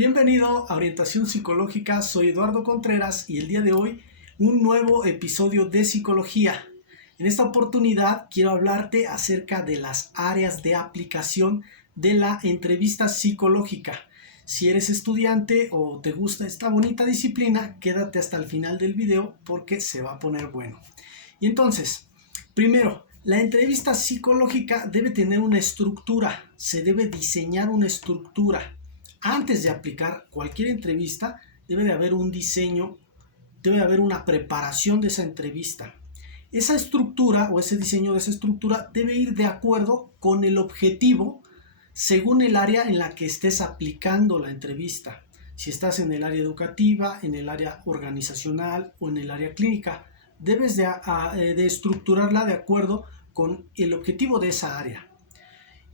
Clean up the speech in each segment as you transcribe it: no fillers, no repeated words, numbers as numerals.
Bienvenido a Orientación Psicológica, soy Eduardo Contreras y el día de hoy un nuevo episodio de Psicología. En esta oportunidad quiero hablarte acerca de las áreas de aplicación de la entrevista psicológica. Si eres estudiante o te gusta esta bonita disciplina, quédate hasta el final del video porque se va a poner bueno. Y entonces, primero, la entrevista psicológica debe tener una estructura, se debe diseñar una estructura. Antes de aplicar cualquier entrevista, debe de haber un diseño, debe de haber una preparación de esa entrevista. Esa estructura o ese diseño de esa estructura debe ir de acuerdo con el objetivo según el área en la que estés aplicando la entrevista. Si estás en el área educativa, en el área organizacional o en el área clínica, debes de estructurarla de acuerdo con el objetivo de esa área.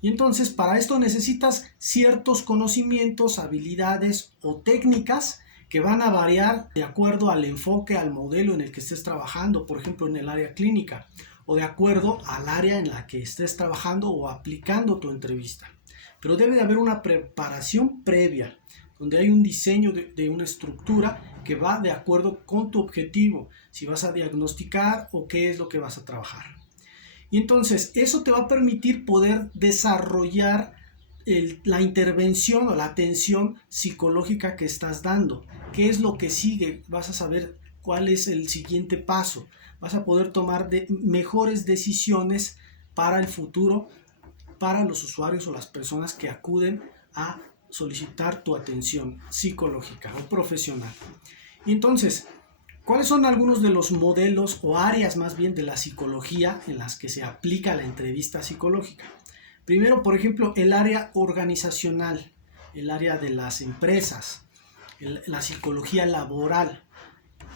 Y entonces para esto necesitas ciertos conocimientos, habilidades o técnicas que van a variar de acuerdo al enfoque, al modelo en el que estés trabajando, por ejemplo en el área clínica, o de acuerdo al área en la que estés trabajando o aplicando tu entrevista. Pero debe de haber una preparación previa, donde hay un diseño de una estructura que va de acuerdo con tu objetivo, si vas a diagnosticar o qué es lo que vas a trabajar. Y entonces eso te va a permitir poder desarrollar la intervención o la atención psicológica que estás dando. ¿Qué es lo que sigue? Vas a saber cuál es el siguiente paso. Vas a poder tomar mejores decisiones para el futuro, para los usuarios o las personas que acuden a solicitar tu atención psicológica o profesional. Y entonces, ¿cuáles son algunos de los modelos o áreas más bien de la psicología en las que se aplica la entrevista psicológica? Primero, por ejemplo, el área organizacional, el área de las empresas, la psicología laboral.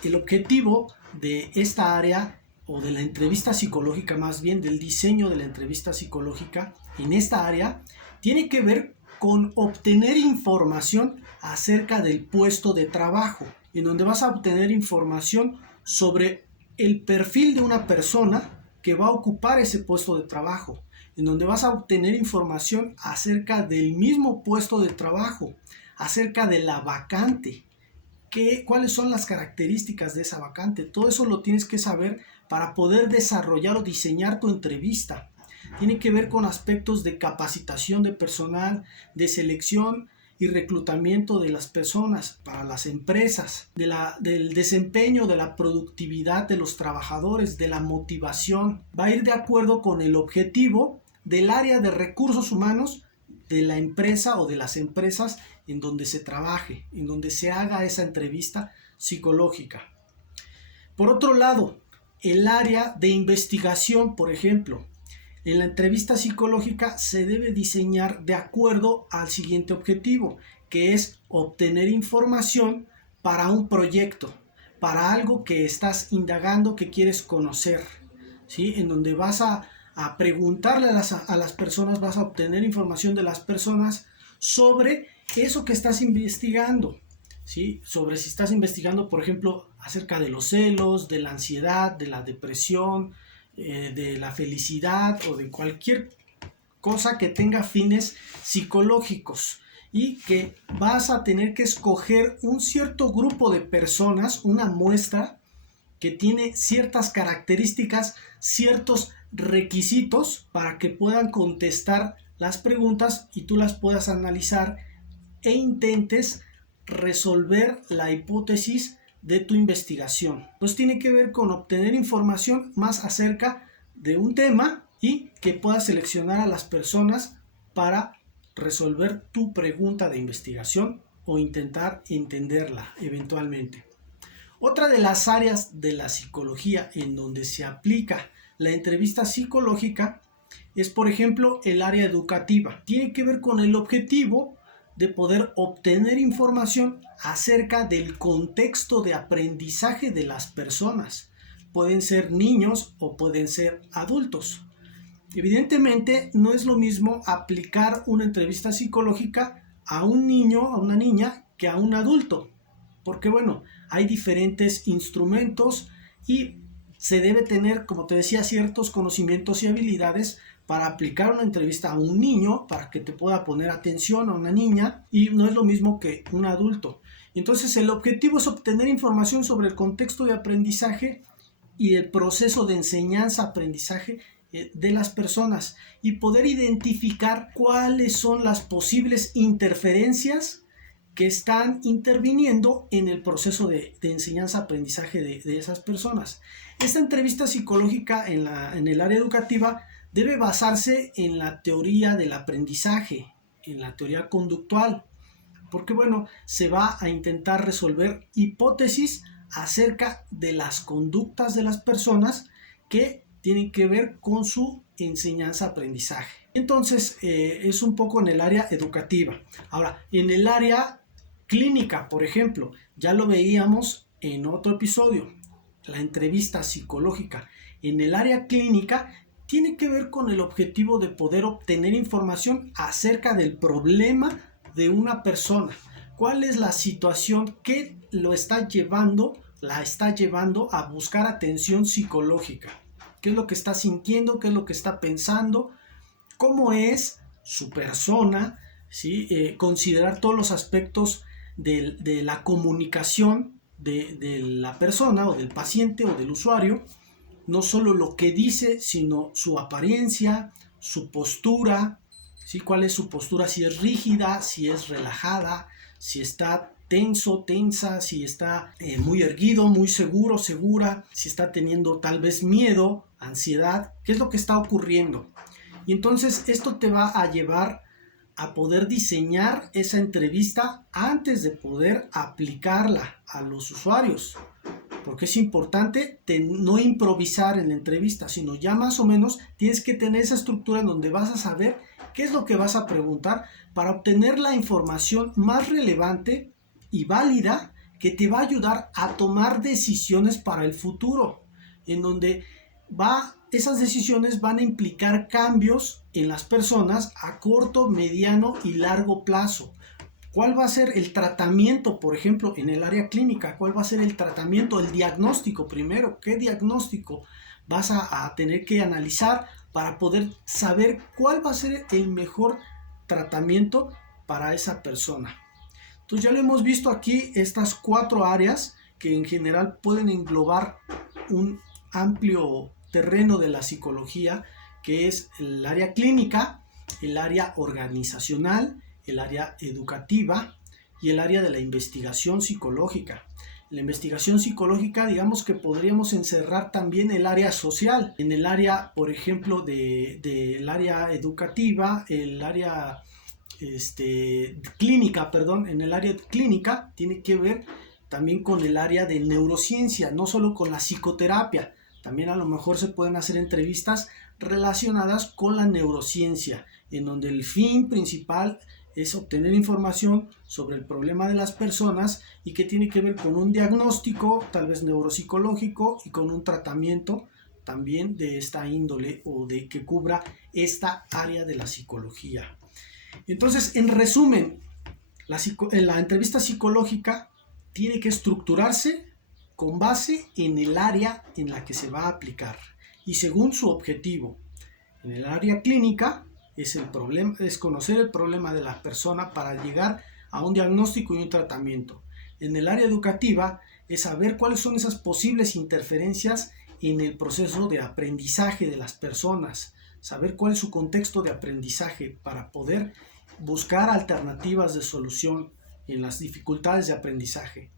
El objetivo de esta área o de la entrevista psicológica, más bien del diseño de la entrevista psicológica en esta área, tiene que ver con obtener información acerca del puesto de trabajo, en donde vas a obtener información sobre el perfil de una persona que va a ocupar ese puesto de trabajo, en donde vas a obtener información acerca del mismo puesto de trabajo, acerca de la vacante, cuáles son las características de esa vacante. Todo eso lo tienes que saber para poder desarrollar o diseñar tu entrevista. Tiene que ver con aspectos de capacitación de personal, de selección y reclutamiento de las personas para las empresas, del desempeño, de la productividad de los trabajadores, de la motivación. Va a ir de acuerdo con el objetivo del área de recursos humanos de la empresa o de las empresas en donde se trabaje, en donde se haga esa entrevista psicológica. Por otro lado, el área de investigación, por ejemplo, en la entrevista psicológica se debe diseñar de acuerdo al siguiente objetivo, que es obtener información para un proyecto, para algo que estás indagando, que quieres conocer, ¿sí? En donde vas a preguntarle a las personas, vas a obtener información de las personas sobre eso que estás investigando, ¿sí? Sobre si estás investigando, por ejemplo, acerca de los celos, de la ansiedad, de la depresión, de la felicidad o de cualquier cosa que tenga fines psicológicos, y que vas a tener que escoger un cierto grupo de personas, una muestra que tiene ciertas características, ciertos requisitos para que puedan contestar las preguntas y tú las puedas analizar e intentes resolver la hipótesis de tu investigación. Pues tiene que ver con obtener información más acerca de un tema y que puedas seleccionar a las personas para resolver tu pregunta de investigación o intentar entenderla eventualmente. Otra de las áreas de la psicología en donde se aplica la entrevista psicológica es, por ejemplo, el área educativa. Tiene que ver con el objetivo de poder obtener información acerca del contexto de aprendizaje de las personas. Pueden ser niños o pueden ser adultos. Evidentemente no es lo mismo aplicar una entrevista psicológica a un niño, a una niña, que a un adulto. Porque bueno, hay diferentes instrumentos y se debe tener, como te decía, ciertos conocimientos y habilidades para aplicar una entrevista a un niño, para que te pueda poner atención a una niña, y no es lo mismo que un adulto. Entonces el objetivo es obtener información sobre el contexto de aprendizaje y el proceso de enseñanza-aprendizaje de las personas y poder identificar cuáles son las posibles interferencias que están interviniendo en el proceso de enseñanza-aprendizaje de esas personas. Esta entrevista psicológica en el área educativa debe basarse en la teoría del aprendizaje, en la teoría conductual, porque bueno, se va a intentar resolver hipótesis acerca de las conductas de las personas que tienen que ver con su enseñanza-aprendizaje. Entonces, es un poco en el área educativa. Ahora, en el área clínica, por ejemplo, ya lo veíamos en otro episodio, la entrevista psicológica. En el área clínica tiene que ver con el objetivo de poder obtener información acerca del problema de una persona. ¿Cuál es la situación que la está llevando a buscar atención psicológica? ¿Qué es lo que está sintiendo? ¿Qué es lo que está pensando? ¿Cómo es su persona? ¿Sí? Considerar todos los aspectos de la comunicación de la persona o del paciente o del usuario. No solo lo que dice, sino su apariencia, su postura, ¿sí? ¿Cuál es su postura? Si es rígida, si es relajada, si está tenso, tensa, si está muy erguido, muy seguro, segura, si está teniendo tal vez miedo, ansiedad, ¿qué es lo que está ocurriendo? Y entonces esto te va a llevar a poder diseñar esa entrevista antes de poder aplicarla a los usuarios. Porque es importante no improvisar en la entrevista, sino ya más o menos tienes que tener esa estructura en donde vas a saber qué es lo que vas a preguntar para obtener la información más relevante y válida que te va a ayudar a tomar decisiones para el futuro, en donde esas decisiones van a implicar cambios en las personas a corto, mediano y largo plazo. ¿Cuál va a ser el tratamiento, por ejemplo, en el área clínica? ¿Cuál va a ser el tratamiento, el diagnóstico primero? ¿Qué diagnóstico vas a tener que analizar para poder saber cuál va a ser el mejor tratamiento para esa persona? Entonces ya lo hemos visto aquí, estas 4 áreas que en general pueden englobar un amplio terreno de la psicología, que es el área clínica, el área organizacional, el área educativa y el área de la investigación psicológica. La investigación psicológica, digamos que podríamos encerrar también el área social. En el área, por ejemplo, del área educativa, el área clínica, en el área clínica tiene que ver también con el área de neurociencia, no solo con la psicoterapia. También a lo mejor se pueden hacer entrevistas relacionadas con la neurociencia, en donde el fin principal es obtener información sobre el problema de las personas y que tiene que ver con un diagnóstico, tal vez neuropsicológico, y con un tratamiento también de esta índole o de que cubra esta área de la psicología. Entonces, en resumen, la entrevista psicológica tiene que estructurarse con base en el área en la que se va a aplicar y según su objetivo. En el área clínica es conocer el problema de la persona para llegar a un diagnóstico y un tratamiento. En el área educativa es saber cuáles son esas posibles interferencias en el proceso de aprendizaje de las personas, saber cuál es su contexto de aprendizaje para poder buscar alternativas de solución en las dificultades de aprendizaje.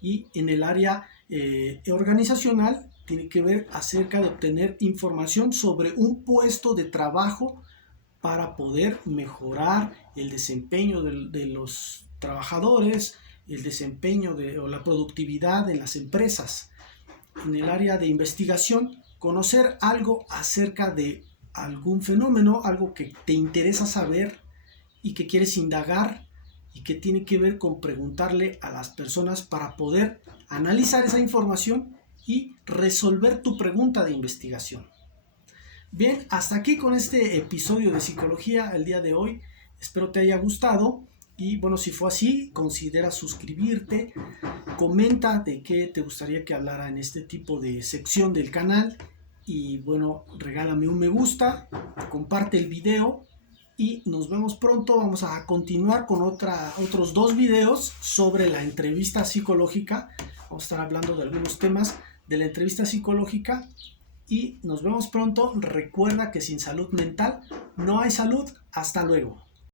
Y en el área organizacional tiene que ver acerca de obtener información sobre un puesto de trabajo para poder mejorar el desempeño de los trabajadores, el desempeño o la productividad en las empresas. En el área de investigación, conocer algo acerca de algún fenómeno, algo que te interesa saber y que quieres indagar y que tiene que ver con preguntarle a las personas para poder analizar esa información y resolver tu pregunta de investigación. Bien, hasta aquí con este episodio de psicología el día de hoy. Espero te haya gustado y bueno, si fue así, considera suscribirte comenta de qué te gustaría que hablara en este tipo de sección del canal. Y bueno, regálame un me gusta, comparte el video y nos vemos pronto. Vamos a continuar con otros 2 videos sobre la entrevista psicológica. Vamos a estar hablando de algunos temas de la entrevista psicológica y nos vemos pronto. Recuerda que sin salud mental no hay salud. Hasta luego.